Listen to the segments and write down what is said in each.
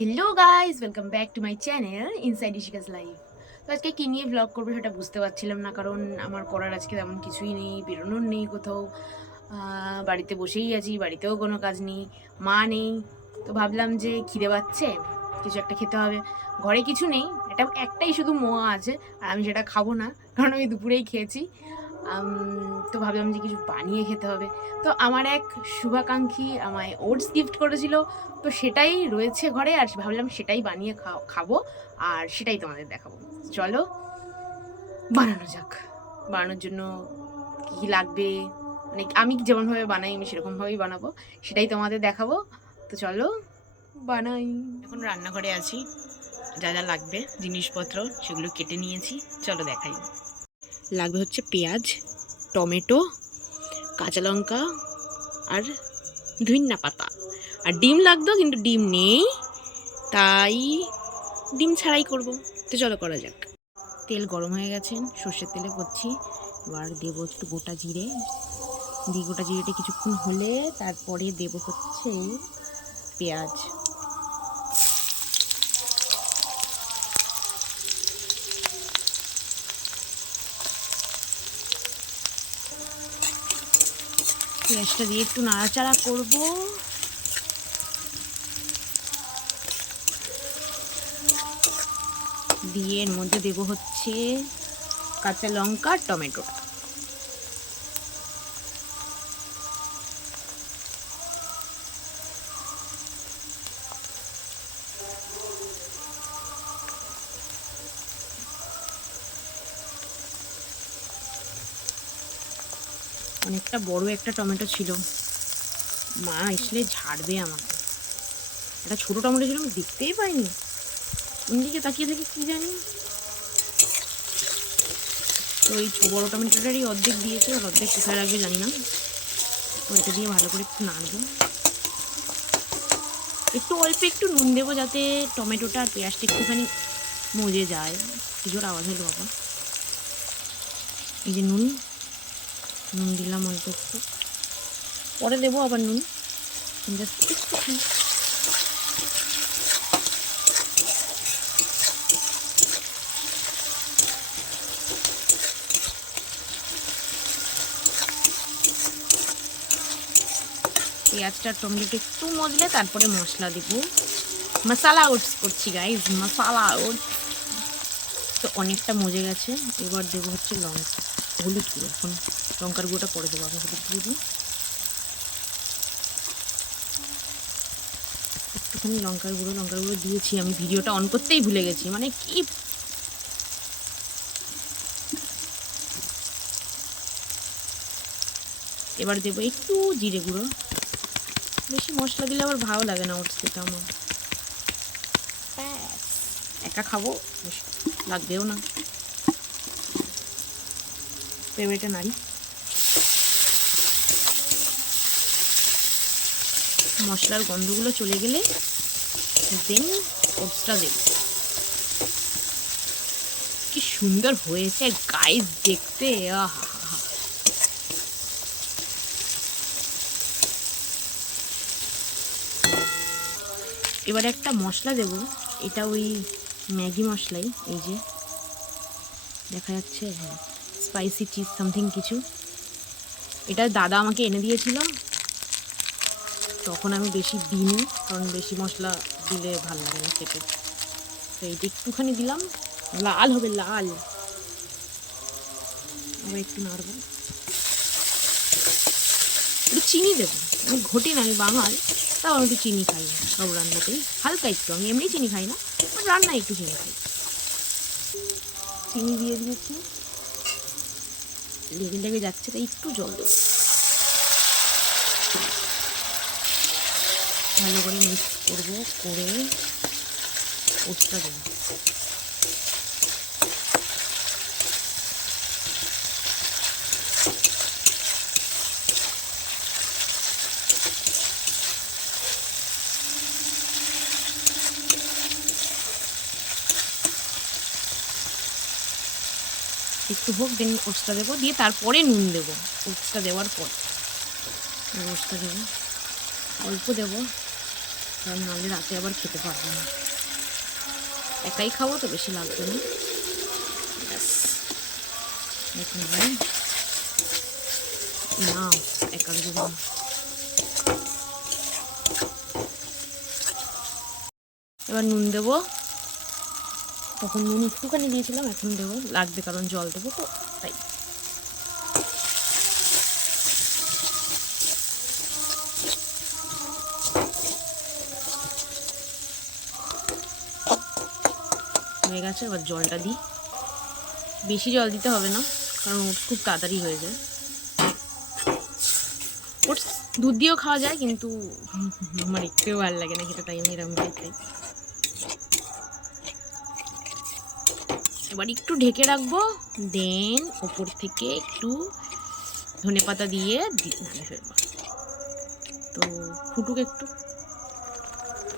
Hello guys welcome back to my channel inside Ishika's life তো আজকে কী নিয়ে blog করব সেটা বুঝতে পারছিলাম না, কারণ আমার করার আজকে তেমন কিছুই নেই, বেরোনোর নেই কোথাও। বাড়িতে বসেই আছি, বাড়িতেও কোনো কাজ নেই, মা নেই। তো ভাবলাম যে খিদে পাচ্ছে, কিছু একটা খেতে হবে। ঘরে কিছু নেই এটা একটাই শুধু মোয়া আছে, আর আমি সেটা খাব না, কারণ আমি দুপুরেই খেয়েছি। তো ভাবলাম যে কিছু বানিয়ে খেতে হবে। তো আমার এক শুভাকাঙ্ক্ষী আমায় ওটস গিফট করেছিল। তো সেটাই রয়েছে ঘরে আর ভাবলাম সেটাই বানিয়ে খাব আর সেটাই তোমাদের দেখাবো। চলো, বানানো যাক। বানানোর জন্য কী কী লাগবে? মানে আমি যেমনভাবে বানাই, আমি সেরকমভাবেই বানাবো। সেটাই তোমাদের দেখাবো। তো চলো, বানাই। এখন রান্নাঘরে আছি। যা যা লাগবে, জিনিসপত্র, সেগুলো কেটে নিয়েছি। চলো দেখাই। লাগবে হচ্ছে পেঁয়াজ, টমেটো, কাঁচা লঙ্কা আর ধুইন্না পাতা। আর ডিম লাগতো কিন্তু ডিম নেই, তাই ডিম ছাড়াই করব। তো চলো করা যাক। তেল গরম হয়ে গেছে, সর্ষের তেলে করছি। এবার দেবো একটু গোটা জিরে। দিয়ে গোটা জিরেটা কিছুক্ষণ হলে তারপরে দেব হচ্ছে পেঁয়াজ। পেঁয়াজটা দিয়ে একটু নাড়াচাড়া করব। দিয়ে এর মধ্যে দেবো হচ্ছে কাঁচা লঙ্কা টমেটোটা। অনেকটা বড় একটা টমেটো ছিল। মা আসলে ঝাড়বে আমাকে। একটা ছোট টমেটো ছিল, আমি দেখতেই পাইনি। কোন দিকে তাকিয়ে থেকে কি জানি। তো ছো- বড় টমেটোটারই অর্ধেক দিয়েছে, আর অর্ধেক কোথায় রাখবে, জানি না। তো এটা দিয়ে ভালো করে একটু নাড়বো। একটু অল্প একটু নুন দেবো যাতে টমেটোটা আর পেঁয়াজটা একটুখানি মজে যায়। কি জোর আওয়াজ হলো বাবা। এই যে নুন। নুন দিলাম অল্প একটু। পরে দেবো আবার নুন। পেঁয়াজটা টমেটো একটু মজলে তারপরে মশলা দেব। মশালা ওটস করছি গাইজ মশালা ওটস। তো অনেকটা মজে গেছে। এবার দেবো হচ্ছে লঙ্কা, হলুদ এখন। লঙ্কার গুঁড়োটা পরে দেবো, আগে হলুদ গুঁড়ো দিই। একটুখানি লঙ্কার গুঁড়ো লঙ্কার গুঁড়ো দিয়েছি আমি, ভিডিওটা অন করতেই ভুলে গেছি মানে কি এবার দেবো একটু জিরে গুঁড়ো। বেশি মশলা দিলে আবার ভালো লাগে না ওটস খেতে আমার। একা খাব লাগবেও না। এটা নাড়ি। মশলার গন্ধগুলো চলে গেলে দেন ওটসটা দেব। কি সুন্দর হয়েছে গাইস দেখতে, আহা এবার একটা মশলা দেব, এটা ওই ম্যাগি মশলাই, এই যে। দেখা যাচ্ছে হ্যাঁ স্পাইসি চিজ সামথিং কিছু। এটা দাদা আমাকে এনে দিয়েছিল তখন আমি বেশি দিইনি, কারণ বেশি মশলা দিলে ভালো লাগে না খেতে। তো এইটা একটুখানি দিলাম, লাল হবে, লাল। আবার একটু নাড়বো। একটু চিনি দেবো, আমি ঘটি না, আমি বাঙাল, তাও আমি একটু চিনি খাই সব রান্নাতেই। হালকা একটু, আমি এমনি চিনি খাই না রান্নায় একটু চিনি খাই। চিনি দিয়ে দিয়েছি। লেগে লেগে যাচ্ছে, তাই একটু জল দেবো। ভালো করে মিক্স করব, করে ওটটা দেবো একটু হোক দেন ওটসটা দেবো, দিয়ে তারপরে নুন দেবো ওটসটা দেওয়ার পর। ওটসটা দেবো, অল্প দেবো। কারণ নাহলে রাতে আবার খেতে পারব না। একাই খাব তো বেশি লাগবে না ব্যাস। দেখুন ভাই। না, একা দেবো না। এবার নুন দেবো। তখন নুন একটুখানি দিয়েছিলাম, এখন দেবো। লাগবে কারণ জল দেবো তো, তাই। হয়ে গেছে, এবার জলটা দিই। বেশি জল দিতে হবে না, কারণ ওটস খুব তাড়াতাড়ি হয়ে যায়। ওটস, দুধ দিয়েও খাওয়া যায়, কিন্তু আমার একটুও ভালো লাগে না খেতে, তাই আমি এরকম দিয়ে খাই। এবার একটু ঢেকে রাখব, দেন ওপর থেকে একটু ধনে পাতা দিয়ে দি- নামিয়ে ফেলব। তো ফুটুক একটু।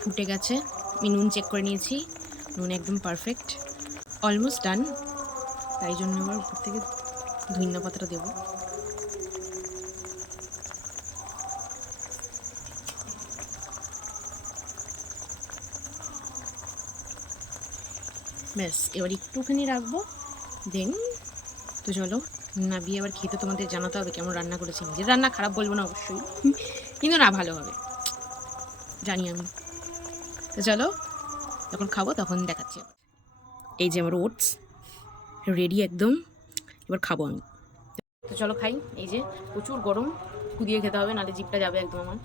ফুটে গেছে, আমি নুন চেক করে নিয়েছি। নুন একদম পারফেক্ট অলমোস্ট ডান তাই জন্য এবার উপর থেকে ধনিয়া পাতাটা দেবো। ব্যাস, এবার একটুখানি রাখব। দেন তো চলো, নাবিয়ে আবার খেতে তোমাদের জানাতে হবে কেমন রান্না করেছি। নিজের রান্না খারাপ বলব না অবশ্যই। কিন্তু না, ভালো হবে। জানি আমি। তো চলো যখন খাব তখন দেখাচ্ছি এই যে আমার ওটস রেডি একদম। এবার খাব আমি। তো চলো খাই এই যে প্রচুর গরম কুদিয়ে খেতে হবে নাহলে জিপটা যাবে একদম আমার।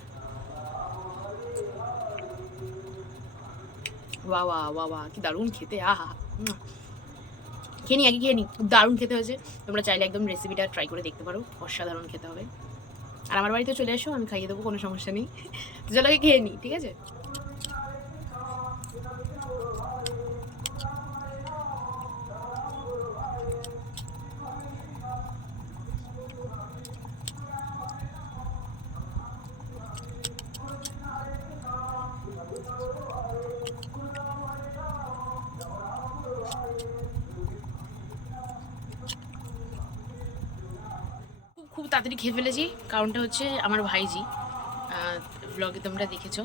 বাহ বাহ কি দারুণ খেতে আহা। খেয়ে নি আগে খেয়ে নি দারুণ খেতে হয়েছে। তোমরা চাইলে একদম রেসিপিটা ট্রাই করে দেখতে পারো অসাধারণ খেতে হবে। আর আমার বাড়িতে চলে এসো আমি খাইয়ে দেবো কোনো সমস্যা নেই। চলো আগে খেয়ে নি ঠিক আছে খুব খুব তাড়াতাড়ি খেয়ে ফেলেছি। কারণটা হচ্ছে আমার ভাইজি। ব্লগে তোমরা দেখেছ।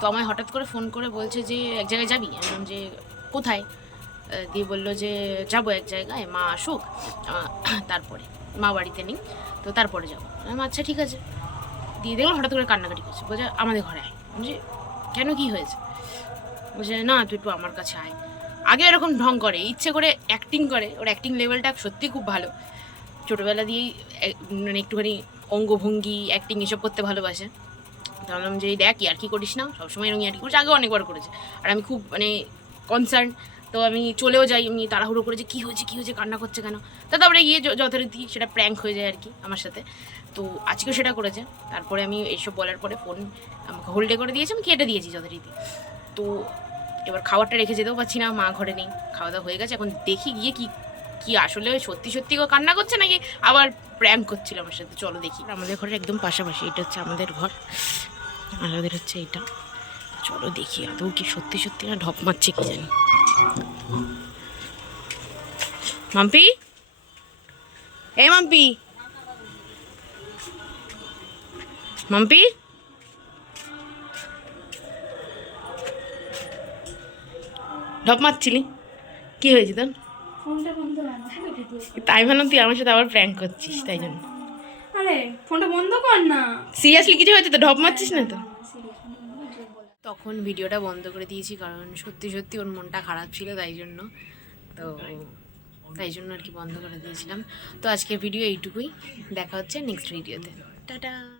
তো আমায় হঠাৎ করে ফোন করে বলছে যে, এক জায়গায় যাবি? আমি যে, কোথায়? দিয়ে বলল যে, যাব এক জায়গায়। মা আসুক। তারপরে। মা বাড়িতে নেই। তো তারপরে যাব। আচ্ছা ঠিক আছে। দিয়ে দেখলাম হঠাৎ করে কান্নাকাটি করছে। বলছে, আমাদের ঘরে আয়। বলছি, কেন? কি হয়েছে? বলছে, না, তুই একটু আমার কাছে আয়। আগে এরকম ঢং করে, ইচ্ছে করে অ্যাক্টিং করে। ওর অ্যাক্টিং লেভেলটা সত্যি খুব ভালো। ছোটোবেলা দিয়েই মানে একটুখানি অঙ্গভঙ্গি অ্যাক্টিং এসব করতে ভালোবাসে। তো ভাবলাম যে দেখ আর কি করিস না? সবসময় এরকম ইয়ার্কি করিস। আগে অনেকবার করেছে। আর আমি খুব মানে কনসার্ন তো আমি চলেও যাই আমি তাড়াহুড়ো করে যে কী হয়েছে কী হয়েছে, কান্না করছে কেন? তা তারপরে গিয়ে যথারীতি সেটা প্র্যাঙ্ক হয়ে যায় আর কি আমার সাথে। তো আজকেও সেটা করেছে। তারপরে আমি এইসব বলার পরে ফোন আমাকে হোল্ডে করে দিয়েছি, আমি কেটে দিয়েছি যথারীতি। তো এবার খাবারটা রেখে যেতেও পারছি না, মা ঘরে নেই। খাওয়া দাওয়া হয়ে গেছে, এখন দেখি গিয়ে কি কি আসলে সত্যি সত্যি কান্না করছে নাকি? আবার প্র্যাঙ্ক করছিল আমার সাথে। চলো দেখি। আমাদের ঘরের একদম পাশাপাশি, এটা হচ্ছে আমাদের ঘর। আর ওদের হচ্ছে এটা। চলো দেখি, আদৌ কি সত্যি সত্যি না ঢপ মারছে কি জানি। মাম্পি? এ মাম্পি? মাম্পি? ঢপ মারছিলি? কি হয়েছে তোর? তাই ভাবলাম তুই আমার সাথে আবার প্র্যাঙ্ক করছিস তাই জন্য। আরে ফোনটা বন্ধ কর না। সিরিয়াসলি কিছু হয়েছে তো ঢপ মারছিস না তো? তখন ভিডিওটা বন্ধ করে দিয়েছি কারণ সত্যি সত্যি ওর মনটা খারাপ ছিল তাই জন্য। তো তাই জন্য আর কি বন্ধ করে দিয়েছিলাম। তো আজকের ভিডিও এইটুকুই। দেখা হচ্ছে নেক্সট ভিডিওতে টাটা।